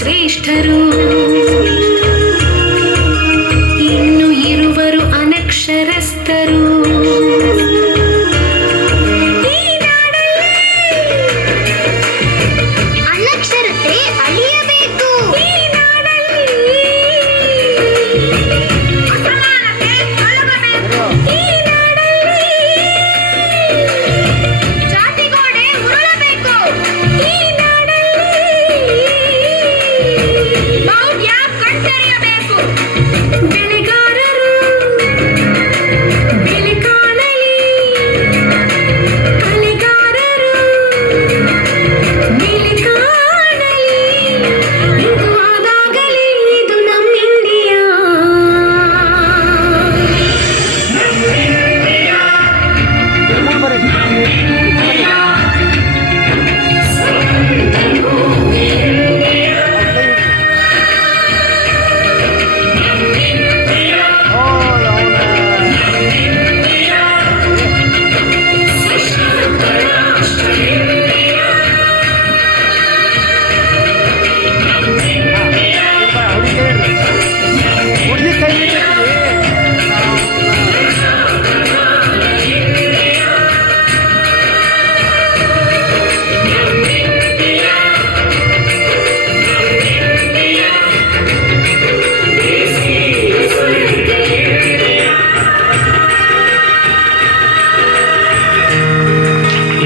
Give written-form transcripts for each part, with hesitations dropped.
ಶ್ರೇಷ್ಠರು, ಇನ್ನು ಇರುವರು ಅನಕ್ಷರಸ್ಥರು. ಅನಕ್ಷರತೆ ಅಳಿಯಬೇಕು. ಅಸಮಾನತೆ ತೊಲಗಬೇಕು. ಜಾತಿಗೋಡೆ ಉರುಳಬೇಕು. ಮೌಢ್ಯ ಕಣ್ತೆರೆಯಬೇಕು. ಬೆಳೆಗಾರರು ಬೆಳೆ ಕಾಣಲಿ, ಕಲೆಗಾರರು ಬೆಲೆ ಕಾಣಲಿ. ಇದು ಆದಾಗಲೇ ಇದು ನಮ್ಮ ಇಂಡಿಯಾ.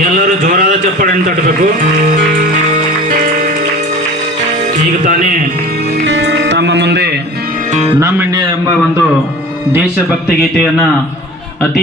ಎಲ್ಲರೂ ಜೋರಾದ ಚಪ್ಪಾಳೆಯನ್ನು ತಟ್ಟಬೇಕು. ಈಗ ತಾನೇ ತಮ್ಮ ಮುಂದೆ ನಮ್ಮ ಇಂಡಿಯಾ ಎಂಬ ಒಂದು ದೇಶಭಕ್ತಿ ಗೀತೆಯನ್ನು